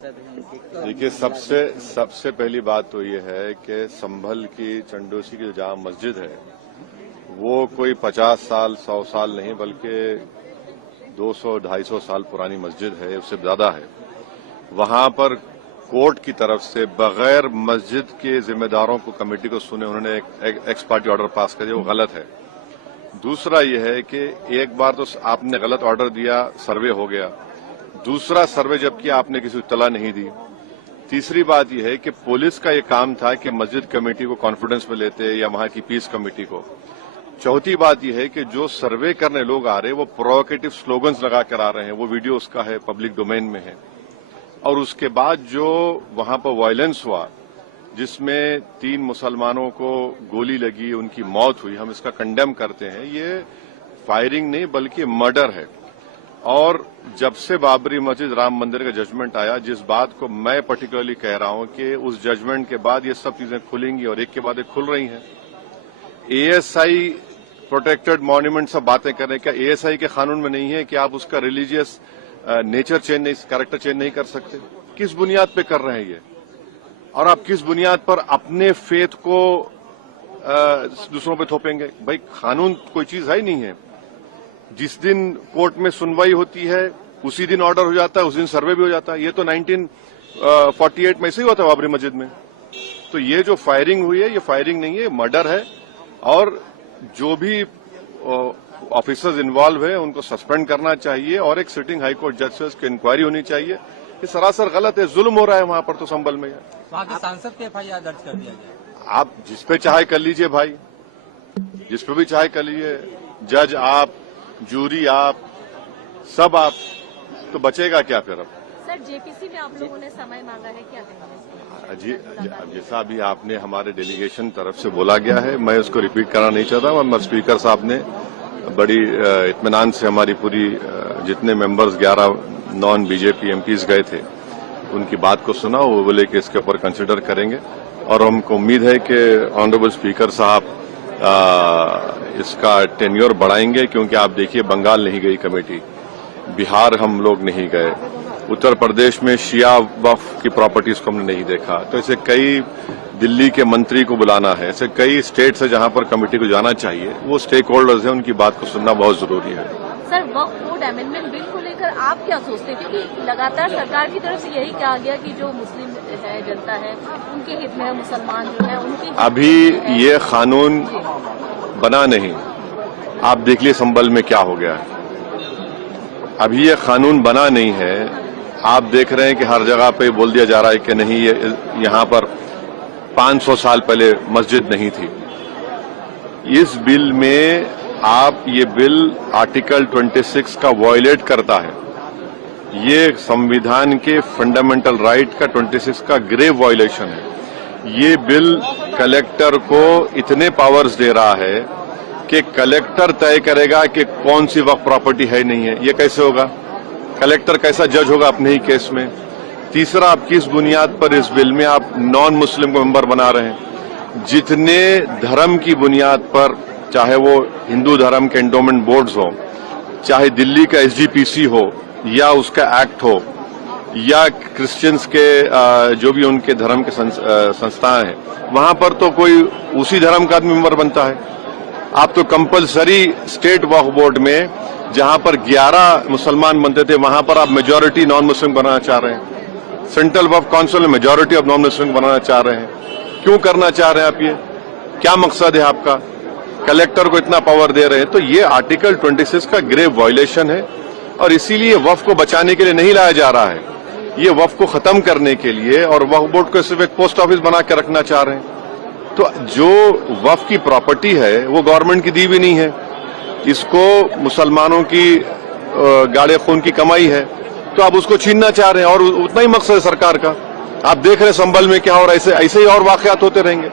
देखिए, सबसे पहली बात तो ये है कि संभल की चंडोसी की जो जामा मस्जिद है वो कोई 50 साल 100 साल नहीं बल्कि 200-250 साल पुरानी मस्जिद है, उससे ज्यादा है। वहां पर कोर्ट की तरफ से बगैर मस्जिद के जिम्मेदारों को कमेटी को सुने उन्होंने एक एक्स पार्टी ऑर्डर पास कर दिया, वो गलत है। दूसरा ये है कि एक बार तो आपने गलत ऑर्डर दिया, सर्वे हो गया, दूसरा सर्वे जबकि आपने किसी को इत्तला नहीं दी। तीसरी बात यह है कि पुलिस का ये काम था कि मस्जिद कमेटी को कॉन्फिडेंस में लेते या वहां की पीस कमेटी को। चौथी बात यह है कि जो सर्वे करने लोग आ रहे हैं वो प्रोवोकेटिव स्लोगन्स लगा कर आ रहे हैं, वो वीडियो उसका है, पब्लिक डोमेन में है। और उसके बाद जो वहां पर वायलेंस हुआ जिसमें 3 मुसलमानों को गोली लगी, उनकी मौत हुई, हम इसका कंडेम करते हैं। ये फायरिंग नहीं बल्कि मर्डर है। और जब से बाबरी मस्जिद राम मंदिर का जजमेंट आया, जिस बात को मैं पर्टिकुलरली कह रहा हूं कि उस जजमेंट के बाद ये सब चीजें खुलेंगी और एक के बाद एक खुल रही हैं। एएसआई प्रोटेक्टेड मॉन्यूमेंट सब बातें कर रहे हैं, क्या एएसआई के कानून में नहीं है कि आप उसका रिलीजियस नेचर चेंज नहीं, कैरेक्टर चेंज नहीं कर सकते? किस बुनियाद पे कर रहे हैं ये? और आप किस बुनियाद पर अपने फेथ को दूसरों पे थोपेंगे? भाई, कानून कोई चीज है ही नहीं है। जिस दिन कोर्ट में सुनवाई होती है उसी दिन ऑर्डर हो जाता है, उस दिन सर्वे भी हो जाता है। ये तो 1948 में ऐसे ही हुआ था बाबरी मस्जिद में। तो ये जो फायरिंग हुई है ये फायरिंग नहीं है, मर्डर है। और जो भी ऑफिसर्स इन्वॉल्व है उनको सस्पेंड करना चाहिए और एक सिटिंग हाईकोर्ट जज से उसकी इंक्वायरी होनी चाहिए। ये सरासर गलत है, जुल्म हो रहा है वहां पर तो संभल में। वहां के सांसद पे एफआईआर दर्ज कर दिया जाए। आप जिस पे चाहे कर लीजिए भाई, जिस पे भी चाहे कर लीजिए, जज आप, जूरी आप, सब आप, तो बचेगा क्या फिर? अब सर, जेपीसी में आप लोगों ने समय मांगा है, क्या कहेंगे? जी, जैसा भी आपने हमारे डेलीगेशन तरफ से बोला गया है, मैं उसको रिपीट करना नहीं चाहता। मगर स्पीकर साहब ने बड़ी इत्मीनान से हमारी पूरी जितने मेंबर्स 11 नॉन बीजेपी एमपीज गए थे उनकी बात को सुना। वो बोले कि इसके ऊपर कंसिडर करेंगे और हमको उम्मीद है कि ऑनरेबल स्पीकर साहब इसका टेन्योर बढ़ाएंगे, क्योंकि आप देखिए बंगाल नहीं गई कमेटी, बिहार हम लोग नहीं गए, उत्तर प्रदेश में शिया वक्फ की प्रॉपर्टीज को हमने नहीं देखा। तो ऐसे कई, दिल्ली के मंत्री को बुलाना है, ऐसे कई स्टेट्स है जहां पर कमेटी को जाना चाहिए। वो स्टेक होल्डर्स हैं, उनकी बात को सुनना बहुत जरूरी है। सर, वक्फ बोर्ड अमेंडमेंट बिल को लेकर आप क्या सोचते हैं? क्योंकि लगातार सरकार की तरफ से यही कहा गया कि जो मुस्लिम है, जनता है, उनके हित में है, मुसलमान जो है उनके अभी ये कानून बना नहीं। आप देख लीजिए संभल में क्या हो गया है। अभी ये कानून बना नहीं है। आप देख रहे हैं कि हर जगह पे बोल दिया जा रहा है कि नहीं, ये यहाँ पर 500 साल पहले मस्जिद नहीं थी। इस बिल में ये बिल आर्टिकल 26 का वायलेट करता है। ये संविधान के फंडामेंटल राइट का 26 का ग्रेव वायलेशन है। ये बिल कलेक्टर को इतने पावर्स दे रहा है कि कलेक्टर तय करेगा कि कौन सी वक्फ प्रॉपर्टी है नहीं है। ये कैसे होगा? कलेक्टर कैसा जज होगा अपने ही केस में? तीसरा, आप किस बुनियाद पर इस बिल में आप नॉन मुस्लिम को मेंबर बना रहे हैं? जितने धर्म की बुनियाद पर, चाहे वो हिंदू धर्म के एंडोमेंट बोर्ड्स हो, चाहे दिल्ली का एसजीपीसी हो या उसका एक्ट हो, या क्रिश्चियंस के जो भी उनके धर्म के संस्थान हैं, वहां पर तो कोई उसी धर्म का आदमी मेंबर बनता है। आप तो कंपलसरी स्टेट वक्फ बोर्ड में जहां पर 11 मुसलमान बनते थे, वहां पर आप मेजॉरिटी नॉन मुस्लिम बनाना चाह रहे हैं। सेंट्रल वक्फ काउंसिल में मेजॉरिटी ऑफ नॉन मुस्लिम बनाना चाह रहे हैं। क्यों करना चाह रहे हैं आप? ये क्या मकसद है आपका? कलेक्टर को इतना पावर दे रहे हैं। तो ये आर्टिकल 26 का ग्रेव वायलेशन है और इसीलिए वक्फ को बचाने के लिए नहीं लाया जा रहा है। ये वक्फ को खत्म करने के लिए, और वक्फ बोर्ड को सिर्फ एक पोस्ट ऑफिस बना के रखना चाह रहे हैं। तो जो वक्फ की प्रॉपर्टी है वो गवर्नमेंट की दी भी नहीं है, इसको मुसलमानों की गाड़े खून की कमाई है, तो आप उसको छीनना चाह रहे हैं। और उतना ही मकसद है सरकार का। आप देख रहे हैं संभल में क्या हो रहा है, ऐसे ही और वाकयात होते रहेंगे।